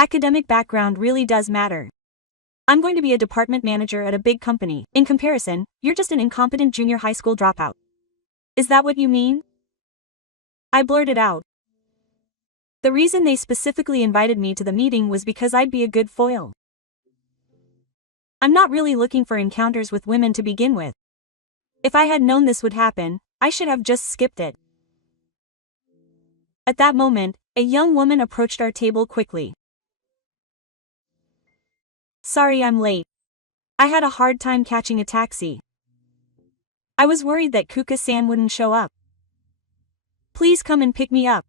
Academic background really does matter. I'm going to be a department manager at a big company. In comparison, you're just an incompetent junior high school dropout. Is that what you mean? I blurted out. The reason they specifically invited me to the meeting was because I'd be a good foil. I'm not really looking for encounters with women to begin with. If I had known this would happen, I should have just skipped it. At that moment, a young woman approached our table quickly. Sorry I'm late. I had a hard time catching a taxi. I was worried that Kuka-san wouldn't show up. Please come and pick me up.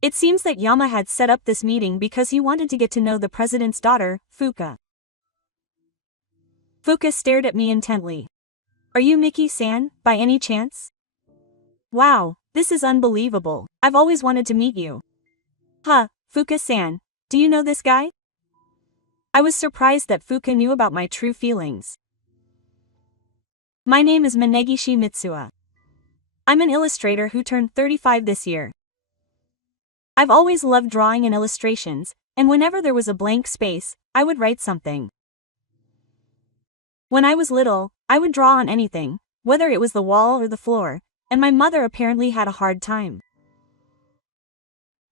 It seems that Yama had set up this meeting because he wanted to get to know the president's daughter, Fuka. Fuka stared at me intently. Are you Miki-san, by any chance? Wow, this is unbelievable. I've always wanted to meet you. Huh, Fuka-san, do you know this guy? I was surprised that Fuka knew about my true feelings. My name is Manegishi Mitsuha. I'm an illustrator who turned 35 this year. I've always loved drawing and illustrations, and whenever there was a blank space, I would write something. When I was little, I would draw on anything, whether it was the wall or the floor, and my mother apparently had a hard time.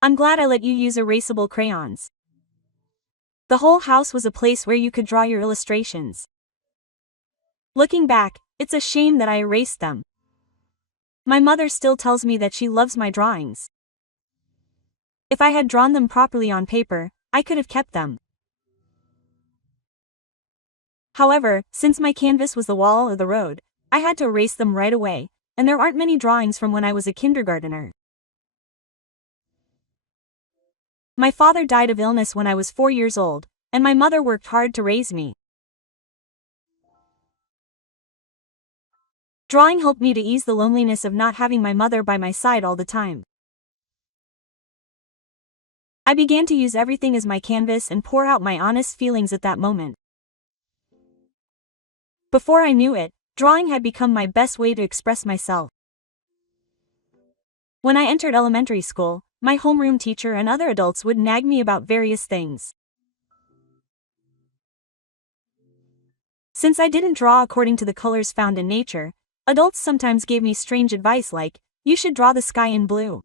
I'm glad I let you use erasable crayons. The whole house was a place where you could draw your illustrations. Looking back, it's a shame that I erased them. My mother still tells me that she loves my drawings. If I had drawn them properly on paper, I could have kept them. However, since my canvas was the wall or the road, I had to erase them right away, and there aren't many drawings from when I was a kindergartner. My father died of illness when I was 4 years old, and my mother worked hard to raise me. Drawing helped me to ease the loneliness of not having my mother by my side all the time. I began to use everything as my canvas and pour out my honest feelings at that moment. Before I knew it, drawing had become my best way to express myself. When I entered elementary school, my homeroom teacher and other adults would nag me about various things. Since I didn't draw according to the colors found in nature, adults sometimes gave me strange advice like, you should draw the sky in blue.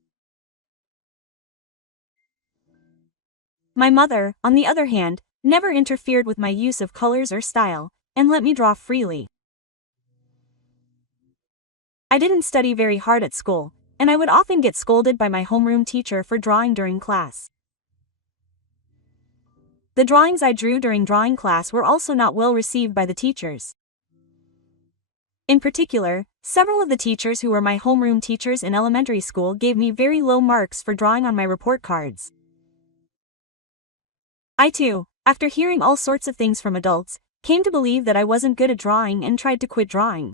My mother, on the other hand, never interfered with my use of colors or style, and let me draw freely. I didn't study very hard at school, and I would often get scolded by my homeroom teacher for drawing during class. The drawings I drew during drawing class were also not well received by the teachers. In particular, several of the teachers who were my homeroom teachers in elementary school gave me very low marks for drawing on my report cards. I too, after hearing all sorts of things from adults, came to believe that I wasn't good at drawing and tried to quit drawing.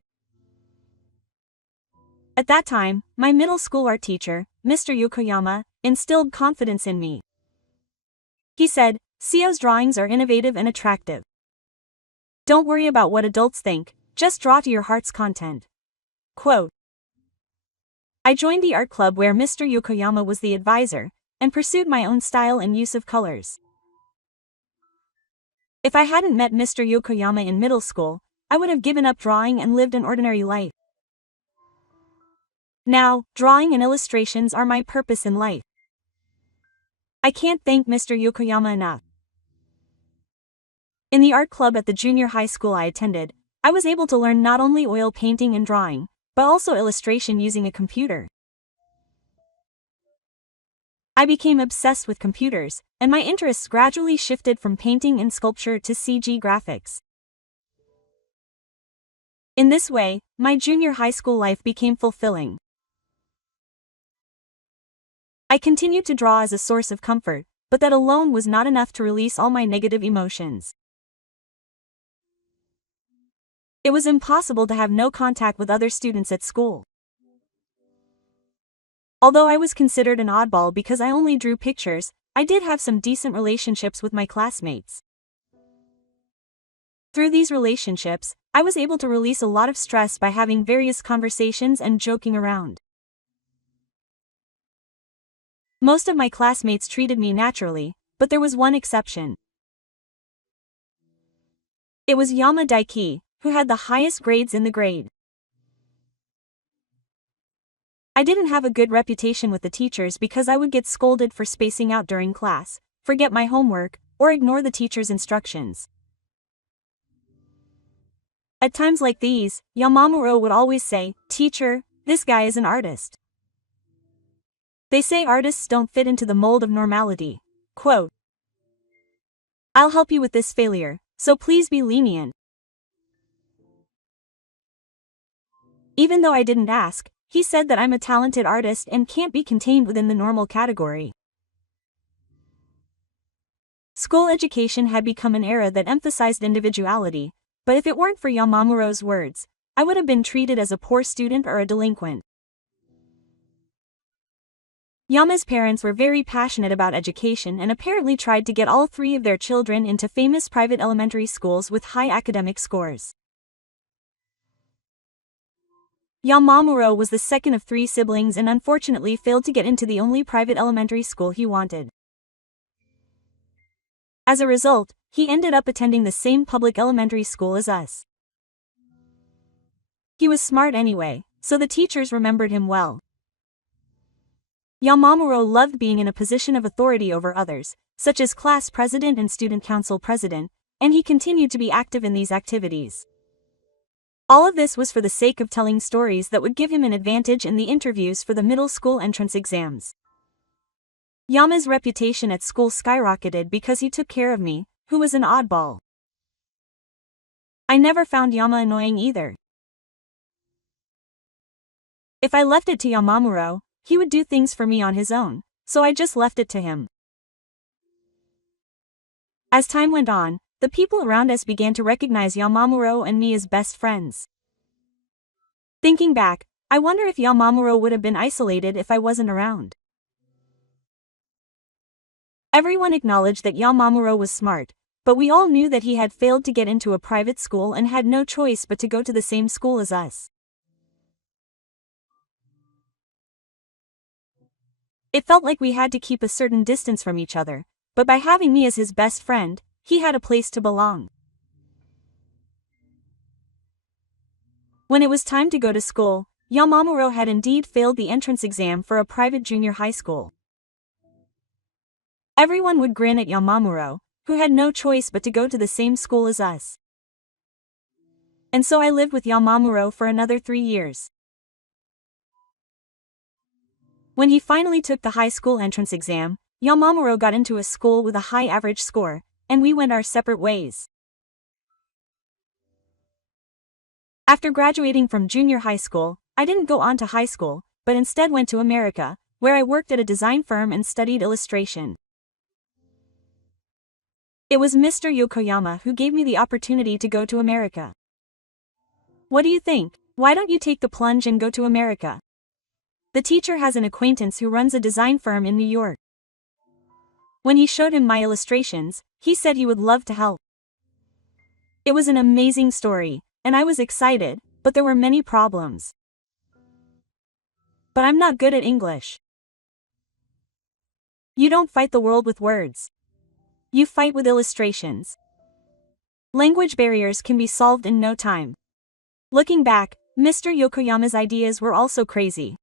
At that time, my middle school art teacher, Mr. Yokoyama, instilled confidence in me. He said, "Sio's drawings are innovative and attractive. Don't worry about what adults think, just draw to your heart's content." Quote. I joined the art club where Mr. Yokoyama was the advisor, and pursued my own style and use of colors. If I hadn't met Mr. Yokoyama in middle school, I would have given up drawing and lived an ordinary life. Now, drawing and illustrations are my purpose in life. I can't thank Mr. Yokoyama enough. In the art club at the junior high school I attended, I was able to learn not only oil painting and drawing, but also illustration using a computer. I became obsessed with computers, and my interests gradually shifted from painting and sculpture to CG graphics. In this way, my junior high school life became fulfilling. I continued to draw as a source of comfort, but that alone was not enough to release all my negative emotions. It was impossible to have no contact with other students at school. Although I was considered an oddball because I only drew pictures, I did have some decent relationships with my classmates. Through these relationships, I was able to release a lot of stress by having various conversations and joking around. Most of my classmates treated me naturally, but there was one exception. It was Yama Daiki, who had the highest grades in the grade. I didn't have a good reputation with the teachers because I would get scolded for spacing out during class, forget my homework, or ignore the teacher's instructions. At times like these, Yamamuro would always say, "Teacher, this guy is an artist." They say artists don't fit into the mold of normality. Quote, "I'll help you with this failure, so please be lenient." Even though I didn't ask, he said that I'm a talented artist and can't be contained within the normal category. School education had become an era that emphasized individuality, but if it weren't for Yamamuro's words, I would have been treated as a poor student or a delinquent. Yama's parents were very passionate about education and apparently tried to get all three of their children into famous private elementary schools with high academic scores. Yamamuro was the second of three siblings and unfortunately failed to get into the only private elementary school he wanted. As a result, he ended up attending the same public elementary school as us. He was smart anyway, so the teachers remembered him well. Yamamuro loved being in a position of authority over others, such as class president and student council president, and he continued to be active in these activities. All of this was for the sake of telling stories that would give him an advantage in the interviews for the middle school entrance exams. Yama's reputation at school skyrocketed because he took care of me, who was an oddball. I never found Yama annoying either. If I left it to Yamamuro, he would do things for me on his own, so I just left it to him. As time went on, the people around us began to recognize Yamamuro and me as best friends. Thinking back, I wonder if Yamamuro would have been isolated if I wasn't around. Everyone acknowledged that Yamamuro was smart, but we all knew that he had failed to get into a private school and had no choice but to go to the same school as us. It felt like we had to keep a certain distance from each other, but by having me as his best friend, he had a place to belong. When it was time to go to school, Yamamuro had indeed failed the entrance exam for a private junior high school. Everyone would grin at Yamamuro, who had no choice but to go to the same school as us. And so I lived with Yamamuro for another 3 years. When he finally took the high school entrance exam, Yamamuro got into a school with a high average score, and we went our separate ways. After graduating from junior high school, I didn't go on to high school, but instead went to America, where I worked at a design firm and studied illustration. It was Mr. Yokoyama who gave me the opportunity to go to America. What do you think? Why don't you take the plunge and go to America? The teacher has an acquaintance who runs a design firm in New York. When he showed him my illustrations, he said he would love to help. It was an amazing story, and I was excited, but there were many problems. But I'm not good at English. You don't fight the world with words. You fight with illustrations. Language barriers can be solved in no time. Looking back, Mr. Yokoyama's ideas were also crazy.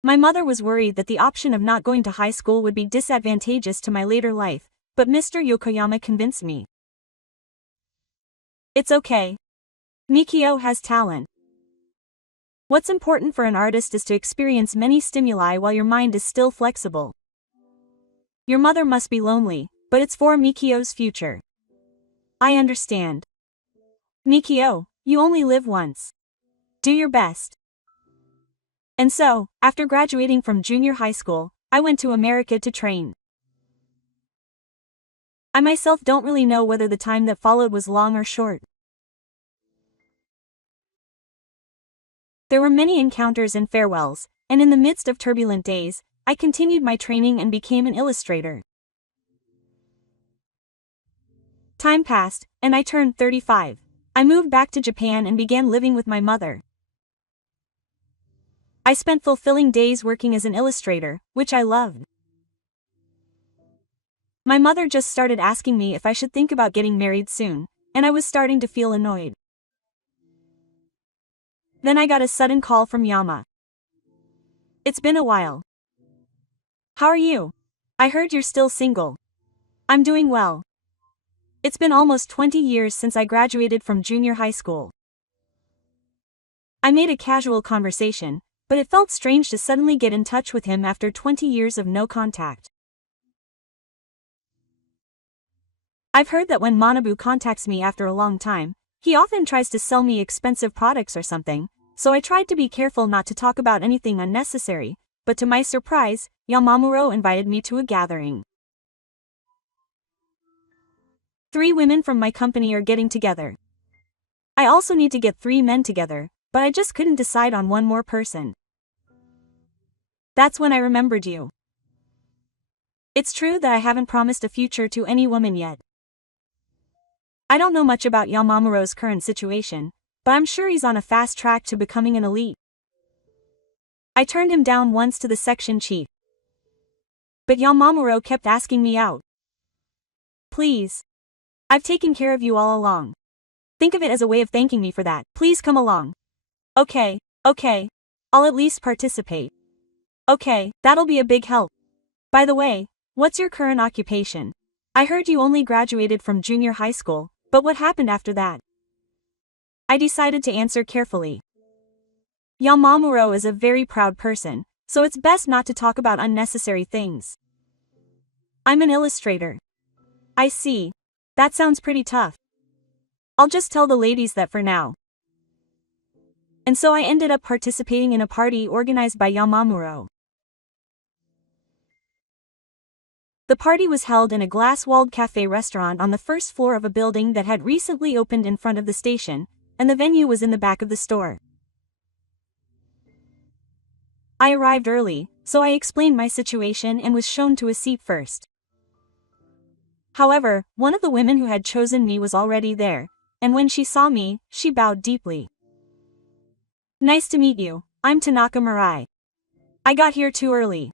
My mother was worried that the option of not going to high school would be disadvantageous to my later life, but Mr. Yokoyama convinced me. It's okay. Mikio has talent. What's important for an artist is to experience many stimuli while your mind is still flexible. Your mother must be lonely, but it's for Mikio's future. I understand. Mikio, you only live once. Do your best. And so, after graduating from junior high school, I went to America to train. I myself don't really know whether the time that followed was long or short. There were many encounters and farewells, and in the midst of turbulent days, I continued my training and became an illustrator. Time passed, and I turned 35. I moved back to Japan and began living with my mother. I spent fulfilling days working as an illustrator, which I loved. My mother just started asking me if I should think about getting married soon, and I was starting to feel annoyed. Then I got a sudden call from Yama. It's been a while. How are you? I heard you're still single. I'm doing well. It's been almost 20 years since I graduated from junior high school. I made a casual conversation, but it felt strange to suddenly get in touch with him after 20 years of no contact. I've heard that when Manabu contacts me after a long time, he often tries to sell me expensive products or something, so I tried to be careful not to talk about anything unnecessary, but to my surprise, Yamamuro invited me to a gathering. 3 women from my company are getting together. I also need to get 3 men together, but I just couldn't decide on one more person. That's when I remembered you. It's true that I haven't promised a future to any woman yet. I don't know much about Yamamuro's current situation, but I'm sure he's on a fast track to becoming an elite. I turned him down once to the section chief. But Yamamuro kept asking me out. Please. I've taken care of you all along. Think of it as a way of thanking me for that. Please come along. Okay. I'll at least participate. Okay, that'll be a big help. By the way, what's your current occupation? I heard you only graduated from junior high school, but what happened after that? I decided to answer carefully. Yamamuro is a very proud person, so it's best not to talk about unnecessary things. I'm an illustrator. I see. That sounds pretty tough. I'll just tell the ladies that for now. And so I ended up participating in a party organized by Yamamuro. The party was held in a glass-walled cafe restaurant on the first floor of a building that had recently opened in front of the station, and the venue was in the back of the store. I arrived early, so I explained my situation and was shown to a seat first. However, one of the women who had chosen me was already there, and when she saw me, she bowed deeply. Nice to meet you, I'm Tanaka Mirai. I got here too early.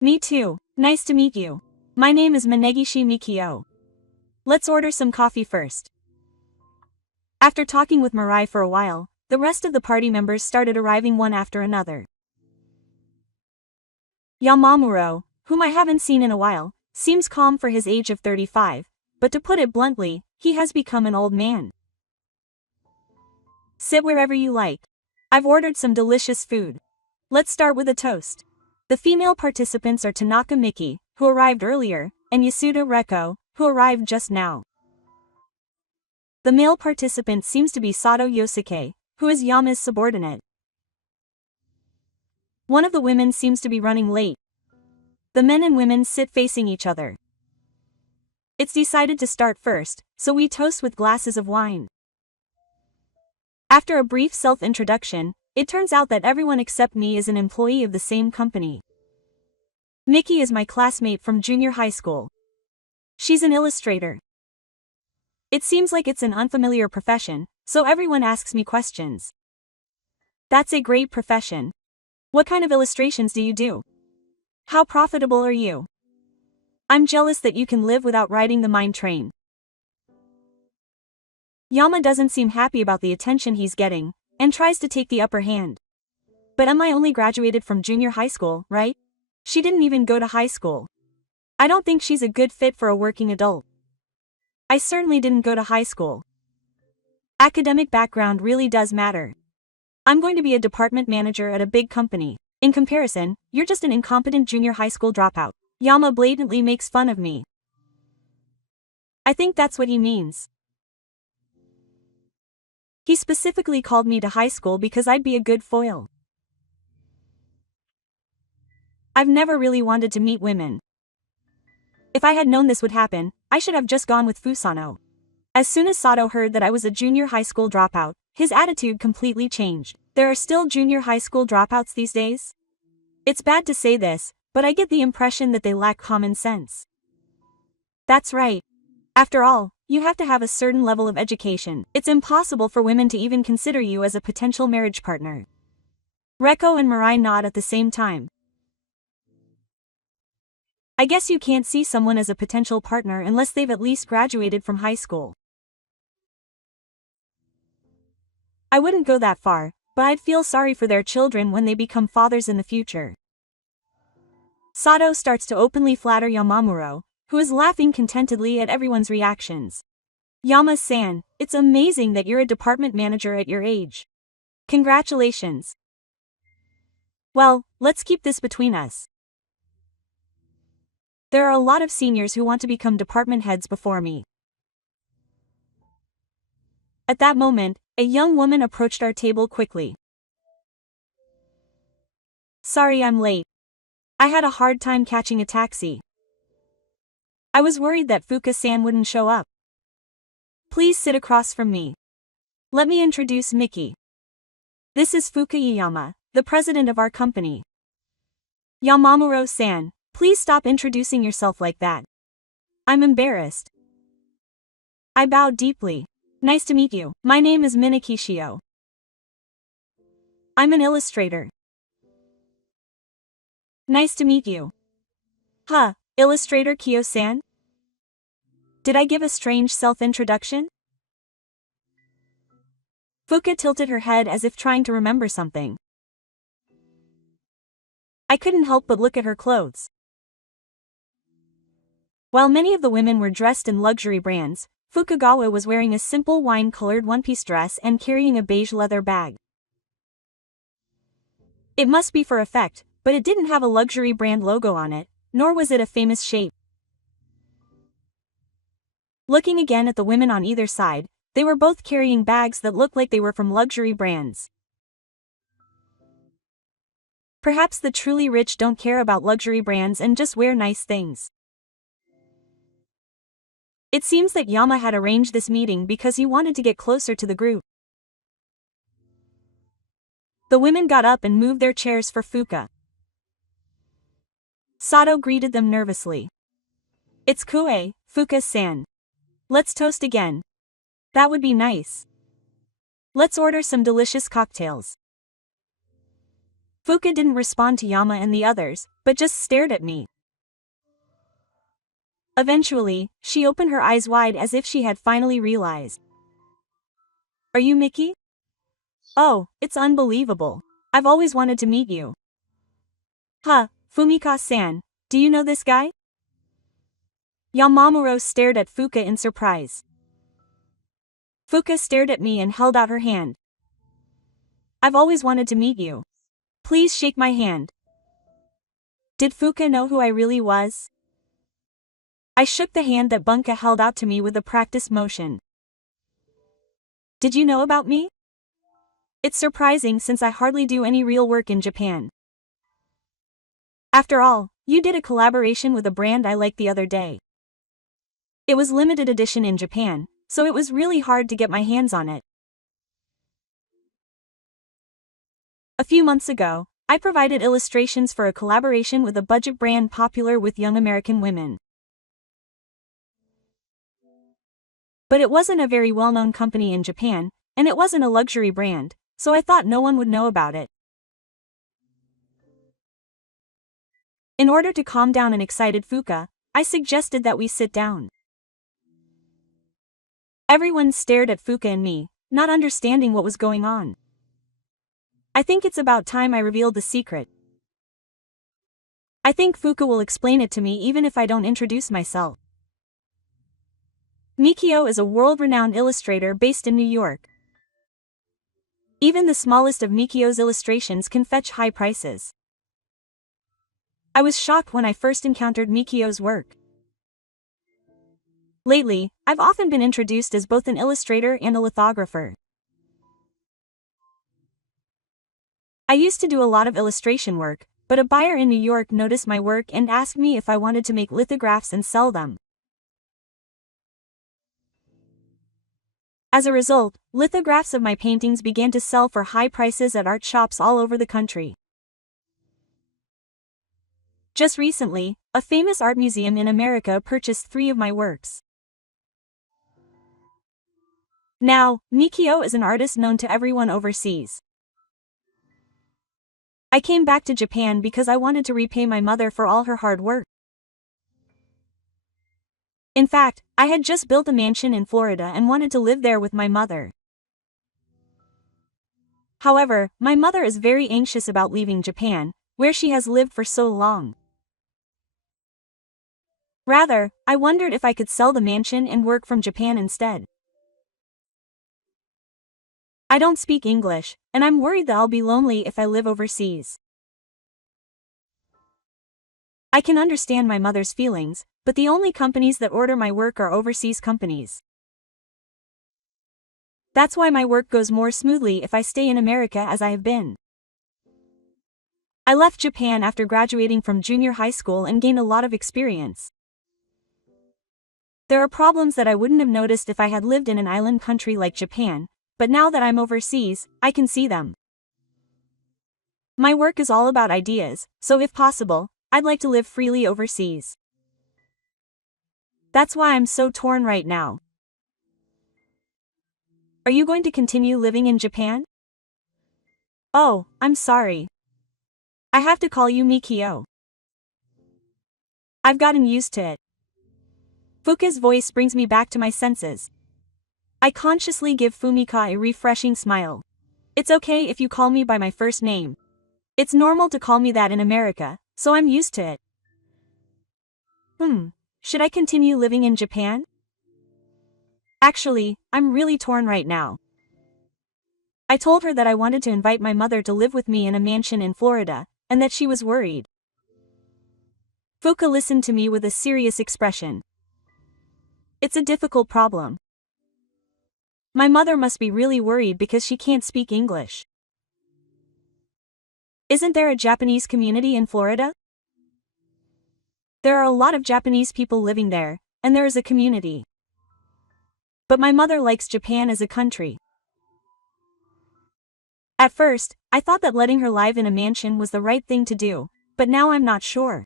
Me too, nice to meet you. My name is Manegishi Mikio. Let's order some coffee first. After talking with Mirai for a while, the rest of the party members started arriving one after another. Yamamuro, whom I haven't seen in a while, seems calm for his age of 35, but to put it bluntly, he has become an old man. Sit wherever you like. I've ordered some delicious food. Let's start with a toast. The female participants are Tanaka Miki, who arrived earlier, and Yasuda Reko, who arrived just now. The male participant seems to be Sato Yosuke, who is Yama's subordinate. One of the women seems to be running late. The men and women sit facing each other. It's decided to start first, so we toast with glasses of wine. After a brief self-introduction, it turns out that everyone except me is an employee of the same company. Miki is my classmate from junior high school. She's an illustrator. It seems like it's an unfamiliar profession, so everyone asks me questions. That's a great profession. What kind of illustrations do you do? How profitable are you? I'm jealous that you can live without riding the mine train. Yama doesn't seem happy about the attention he's getting, and tries to take the upper hand. But I only graduated from junior high school, right? She didn't even go to high school. I don't think she's a good fit for a working adult. I certainly didn't go to high school. Academic background really does matter. I'm going to be a department manager at a big company. In comparison, you're just an incompetent junior high school dropout. Yama blatantly makes fun of me. I think that's what he means. He specifically called me to high school because I'd be a good foil. I've never really wanted to meet women. If I had known this would happen, I should have just gone with Fusano. As soon as Sato heard that I was a junior high school dropout, his attitude completely changed. There are still junior high school dropouts these days? It's bad to say this, but I get the impression that they lack common sense. That's right. After all, you have to have a certain level of education. It's impossible for women to even consider you as a potential marriage partner. Reko and Mirai nod at the same time. I guess you can't see someone as a potential partner unless they've at least graduated from high school. I wouldn't go that far, but I'd feel sorry for their children when they become fathers in the future. Sato starts to openly flatter Yamamuro, who is laughing contentedly at everyone's reactions. Yama-san, it's amazing that you're a department manager at your age. Congratulations. Well, let's keep this between us. There are a lot of seniors who want to become department heads before me. At that moment, a young woman approached our table quickly. Sorry I'm late. I had a hard time catching a taxi. I was worried that Fuka-san wouldn't show up. Please sit across from me. Let me introduce Miki. This is Fukuyama, the president of our company. Yamamuro-san, please stop introducing yourself like that. I'm embarrassed. I bowed deeply. Nice to meet you. My name is Minakishio. I'm an illustrator. Nice to meet you. Huh, illustrator Kyo-san? Did I give a strange self-introduction? Fuka tilted her head as if trying to remember something. I couldn't help but look at her clothes. While many of the women were dressed in luxury brands, Fukagawa was wearing a simple wine-colored one-piece dress and carrying a beige leather bag. It must be for effect, but it didn't have a luxury brand logo on it, nor was it a famous shape. Looking again at the women on either side, they were both carrying bags that looked like they were from luxury brands. Perhaps the truly rich don't care about luxury brands and just wear nice things. It seems that Yama had arranged this meeting because he wanted to get closer to the group. The women got up and moved their chairs for Fuka. Sato greeted them nervously. It's Kue, Fuka-san. Let's toast again. That would be nice. Let's order some delicious cocktails. Fuka didn't respond to Yama and the others, but just stared at me. Eventually, she opened her eyes wide as if she had finally realized. Are you Miki? Oh, it's unbelievable. I've always wanted to meet you. Huh, Fumika-san, do you know this guy? Yamamuro stared at Fuka in surprise. Fuka stared at me and held out her hand. I've always wanted to meet you. Please shake my hand. Did Fuka know who I really was? I shook the hand that Bunka held out to me with a practiced motion. Did you know about me? It's surprising since I hardly do any real work in Japan. After all, you did a collaboration with a brand I liked the other day. It was limited edition in Japan, so it was really hard to get my hands on it. A few months ago, I provided illustrations for a collaboration with a budget brand popular with young American women. But it wasn't a very well-known company in Japan, and it wasn't a luxury brand, so I thought no one would know about it. In order to calm down an excited Fuka, I suggested that we sit down. Everyone stared at Fuka and me, not understanding what was going on. I think it's about time I revealed the secret. I think Fuka will explain it to me even if I don't introduce myself. Mikio is a world-renowned illustrator based in New York. Even the smallest of Mikio's illustrations can fetch high prices. I was shocked when I first encountered Mikio's work. Lately, I've often been introduced as both an illustrator and a lithographer. I used to do a lot of illustration work, but a buyer in New York noticed my work and asked me if I wanted to make lithographs and sell them. As a result, lithographs of my paintings began to sell for high prices at art shops all over the country. Just recently, a famous art museum in America purchased 3 of my works. Now, Mikio is an artist known to everyone overseas. I came back to Japan because I wanted to repay my mother for all her hard work. In fact, I had just built a mansion in Florida and wanted to live there with my mother. However, my mother is very anxious about leaving Japan, where she has lived for so long. Rather, I wondered if I could sell the mansion and work from Japan instead. I don't speak English, and I'm worried that I'll be lonely if I live overseas. I can understand my mother's feelings, but the only companies that order my work are overseas companies. That's why my work goes more smoothly if I stay in America as I have been. I left Japan after graduating from junior high school and gained a lot of experience. There are problems that I wouldn't have noticed if I had lived in an island country like Japan, but now that I'm overseas, I can see them. My work is all about ideas, so if possible, I'd like to live freely overseas. That's why I'm so torn right now. Are you going to continue living in Japan? Oh, I'm sorry. I have to call you Mikio. I've gotten used to it. Fuka's voice brings me back to my senses. I consciously give Fumika a refreshing smile. It's okay if you call me by my first name. It's normal to call me that in America, so I'm used to it. Should I continue living in Japan? Actually, I'm really torn right now. I told her that I wanted to invite my mother to live with me in a mansion in Florida, and that she was worried. Fuka listened to me with a serious expression. It's a difficult problem. My mother must be really worried because she can't speak English. Isn't there a Japanese community in Florida? There are a lot of Japanese people living there, and there is a community. But my mother likes Japan as a country. At first, I thought that letting her live in a mansion was the right thing to do, but now I'm not sure.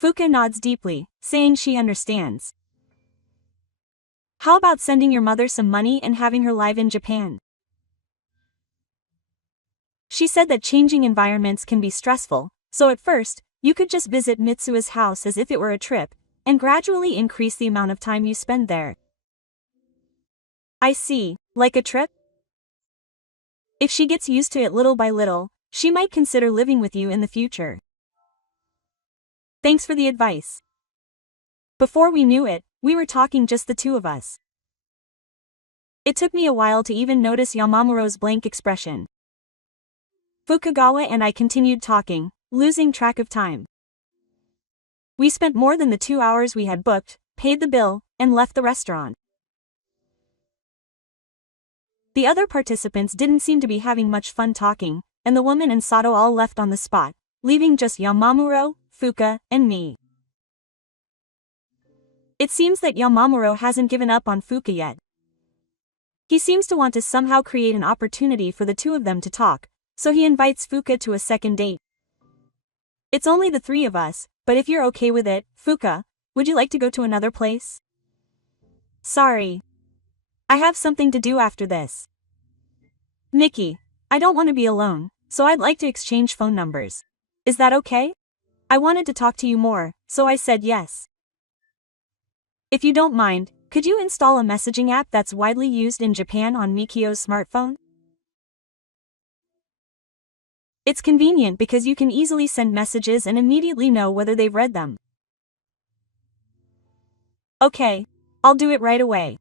Fuka nods deeply, saying she understands. How about sending your mother some money and having her live in Japan? She said that changing environments can be stressful, so at first, you could just visit Mitsua's house as if it were a trip, and gradually increase the amount of time you spend there. I see, like a trip? If she gets used to it little by little, she might consider living with you in the future. Thanks for the advice. Before we knew it, we were talking just the two of us. It took me a while to even notice Yamamuro's blank expression. Fukagawa and I continued talking, losing track of time. We spent more than the 2 hours we had booked, paid the bill, and left the restaurant. The other participants didn't seem to be having much fun talking, and the woman and Sato all left on the spot, leaving just Yamamuro, Fuka, and me. It seems that Yamamuro hasn't given up on Fuka yet. He seems to want to somehow create an opportunity for the two of them to talk, so he invites Fuka to a second date. It's only the three of us, but if you're okay with it, Fuka, would you like to go to another place? Sorry. I have something to do after this. Mickey, I don't want to be alone, so I'd like to exchange phone numbers. Is that okay? I wanted to talk to you more, so I said yes. If you don't mind, could you install a messaging app that's widely used in Japan on Mikio's smartphone? It's convenient because you can easily send messages and immediately know whether they've read them. Okay, I'll do it right away.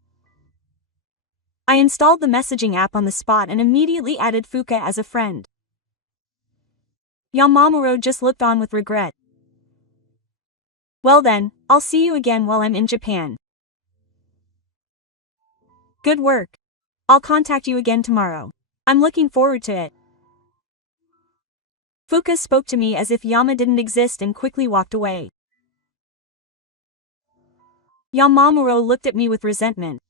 I installed the messaging app on the spot and immediately added Fuka as a friend. Yamamuro just looked on with regret. Well then, I'll see you again while I'm in Japan. Good work. I'll contact you again tomorrow. I'm looking forward to it. Fuka spoke to me as if Yama didn't exist and quickly walked away. Yamamuro looked at me with resentment.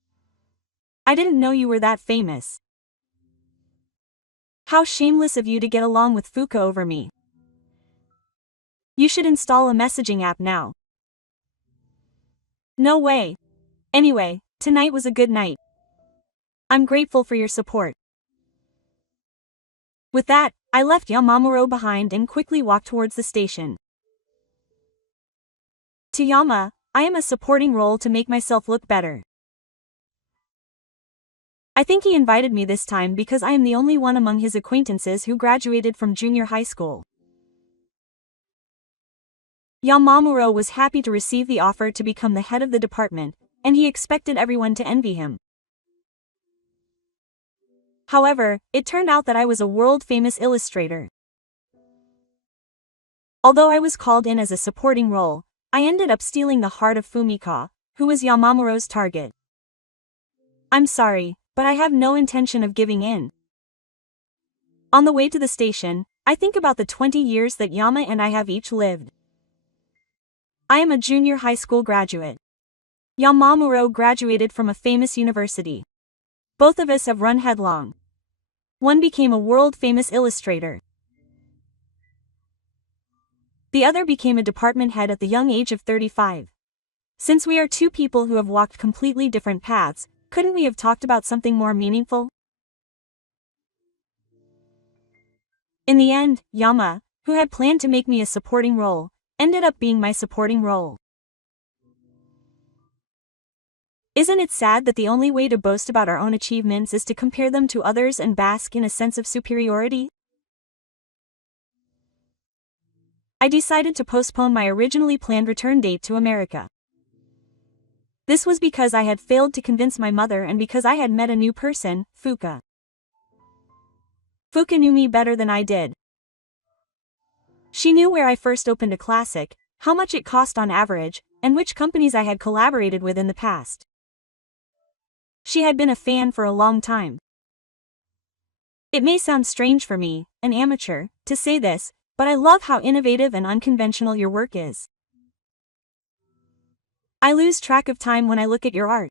I didn't know you were that famous. How shameless of you to get along with Fuka over me. You should install a messaging app now. No way. Anyway, tonight was a good night. I'm grateful for your support. With that, I left Yamamuro behind and quickly walked towards the station. To Yama, I am a supporting role to make myself look better. I think he invited me this time because I am the only one among his acquaintances who graduated from junior high school. Yamamuro was happy to receive the offer to become the head of the department, and he expected everyone to envy him. However, it turned out that I was a world-famous illustrator. Although I was called in as a supporting role, I ended up stealing the heart of Fumika, who was Yamamuro's target. I'm sorry, but I have no intention of giving in. On the way to the station, I think about the 20 years that Yama and I have each lived. I am a junior high school graduate. Yamamuro graduated from a famous university. Both of us have run headlong. One became a world-famous illustrator. The other became a department head at the young age of 35. Since we are two people who have walked completely different paths, couldn't we have talked about something more meaningful? In the end, Yama, who had planned to make me a supporting role, ended up being my supporting role. Isn't it sad that the only way to boast about our own achievements is to compare them to others and bask in a sense of superiority? I decided to postpone my originally planned return date to America. This was because I had failed to convince my mother and because I had met a new person, Fuka. Fuka knew me better than I did. She knew where I first opened a classic, how much it cost on average, and which companies I had collaborated with in the past. She had been a fan for a long time. It may sound strange for me, an amateur, to say this, but I love how innovative and unconventional your work is. I lose track of time when I look at your art.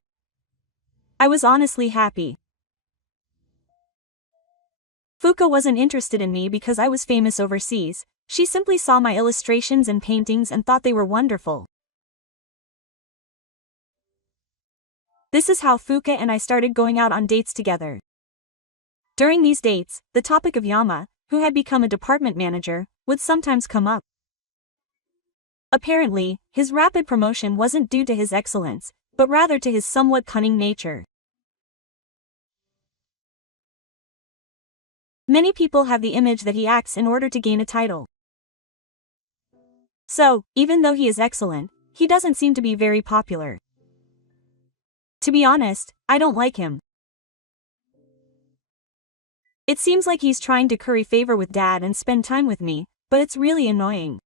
I was honestly happy. Fuka wasn't interested in me because I was famous overseas, she simply saw my illustrations and paintings and thought they were wonderful. This is how Fuka and I started going out on dates together. During these dates, the topic of Yama, who had become a department manager, would sometimes come up. Apparently, his rapid promotion wasn't due to his excellence, but rather to his somewhat cunning nature. Many people have the image that he acts in order to gain a title. So, even though he is excellent, he doesn't seem to be very popular. To be honest, I don't like him. It seems like he's trying to curry favor with Dad and spend time with me, but it's really annoying.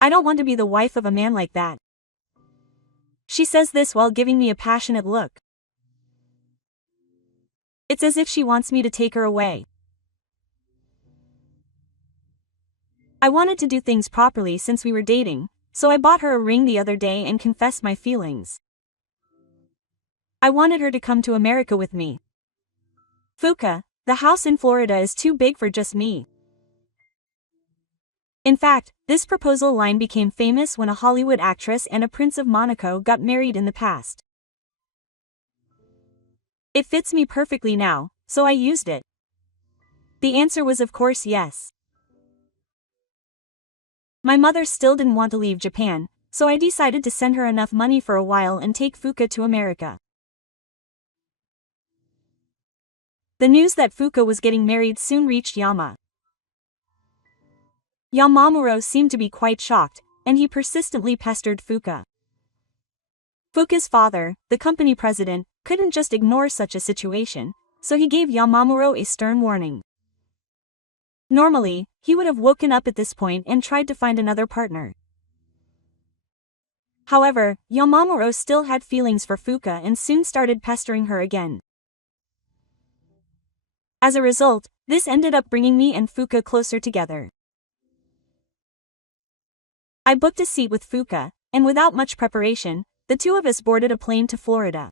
I don't want to be the wife of a man like that. She says this while giving me a passionate look. It's as if she wants me to take her away. I wanted to do things properly since we were dating, so I bought her a ring the other day and confessed my feelings. I wanted her to come to America with me. Fuka, the house in Florida is too big for just me. In fact, this proposal line became famous when a Hollywood actress and a Prince of Monaco got married in the past. It fits me perfectly now, so I used it. The answer was of course yes. My mother still didn't want to leave Japan, so I decided to send her enough money for a while and take Fuka to America. The news that Fuka was getting married soon reached Yama. Yamamuro seemed to be quite shocked, and he persistently pestered Fuka. Fuka's father, the company president, couldn't just ignore such a situation, so he gave Yamamuro a stern warning. Normally, he would have woken up at this point and tried to find another partner. However, Yamamuro still had feelings for Fuka and soon started pestering her again. As a result, this ended up bringing me and Fuka closer together. I booked a seat with Fuka, and without much preparation, the two of us boarded a plane to Florida.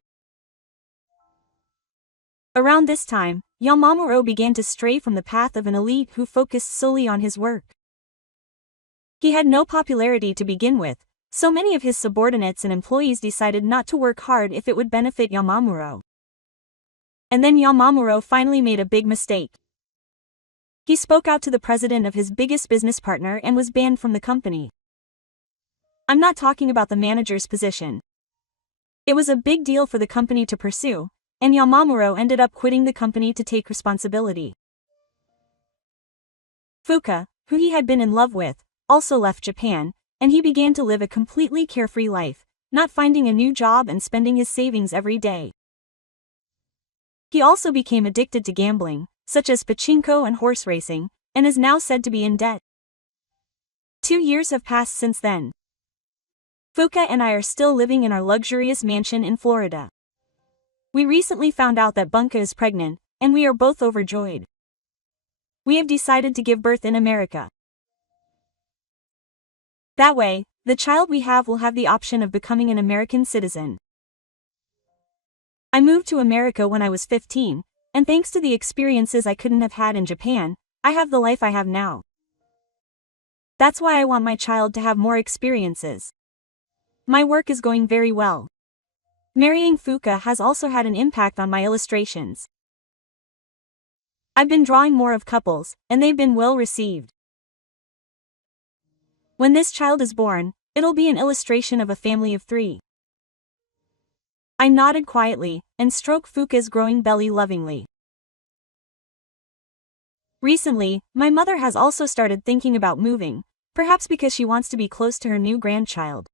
Around this time, Yamamuro began to stray from the path of an elite who focused solely on his work. He had no popularity to begin with, so many of his subordinates and employees decided not to work hard if it would benefit Yamamuro. And then Yamamuro finally made a big mistake. He spoke out to the president of his biggest business partner and was banned from the company. I'm not talking about the manager's position. It was a big deal for the company to pursue, and Yamamuro ended up quitting the company to take responsibility. Fuka, who he had been in love with, also left Japan, and he began to live a completely carefree life, not finding a new job and spending his savings every day. He also became addicted to gambling, such as pachinko and horse racing, and is now said to be in debt. 2 years have passed since then. Fuka and I are still living in our luxurious mansion in Florida. We recently found out that Bunka is pregnant, and we are both overjoyed. We have decided to give birth in America. That way, the child we have will have the option of becoming an American citizen. I moved to America when I was 15, and thanks to the experiences I couldn't have had in Japan, I have the life I have now. That's why I want my child to have more experiences. My work is going very well. Marrying Fuka has also had an impact on my illustrations. I've been drawing more of couples, and they've been well received. When this child is born, it'll be an illustration of a family of 3. I nodded quietly, and stroked Fuka's growing belly lovingly. Recently, my mother has also started thinking about moving, perhaps because she wants to be close to her new grandchild.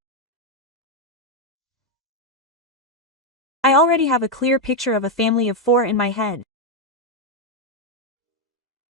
I already have a clear picture of a family of 4 in my head.